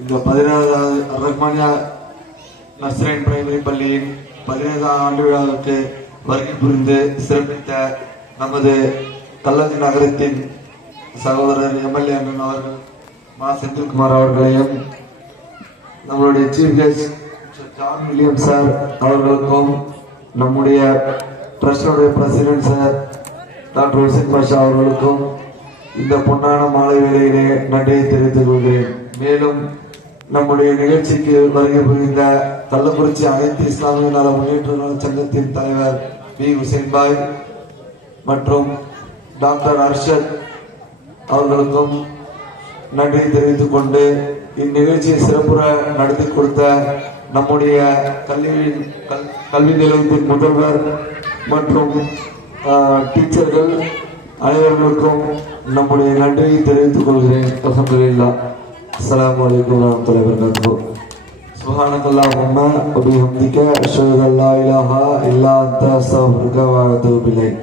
இந்த 17வது ரஹ்மானியா நஸ்ரைன் பிரைமரி பள்ளியின் 17ஆம் ஆண்டு விழாவுக்கு வருகை புரிந்து சிறப்பித்த நமது கல்லஞ்சி நகரத்தின் சகோதரர் எம்எல்ஏ அண்ணன் அவர்கள் மா செந்தில்குமார் அவர்களையும் நம்மளுடைய chief guest John William sir அவர்களுக்கும் நம்முடைய ட்ரஸ்டோடைய பிரசிடென்ட் சார் டாக்டர் ஹுசைன் பாஷா அவர்களுக்கும் இந்த பொன்னான மாலை வேளையிலே நன்றியை தெரிவித்துக் கொள்கிறேன். மேலும் நம்முடைய நிகழ்ச்சிக்கு வருகை புரிந்த கள்ளக்குறிச்சி அனைத்து இஸ்லாமிய நல முன்னேற்ற நல சங்கத்தின் தலைவர் பி ஹுசைன் பாய் மற்றும் டாக்டர் அர்ஷத் அவர்களுக்கும் நன்றி தெரிவித்துக் கொண்டு இந்நிகழ்ச்சியை சிறப்புற நடத்தி கொடுத்த நம்முடைய கல்வி நிலையத்தின் முதல்வர் மற்றும் டீச்சர்கள் அனைவர்களுக்கும் நம்முடைய நன்றியை தெரிவித்துக் கொள்கிறேன். அல்ஹம்துலில்லாஹ். அஸ்ஸலாமு அலைக்கும் வரஹ்மத்துல்லாஹி வபரகாத்துஹு. சுப்ஹானக்கல்லாஹும்ம வபிஹம்திக அஷ்ஹது அல்லா இலாஹா இல்லா அன்த அஸ்தக்ஃபிருக வ அத்தூபு இலைக்.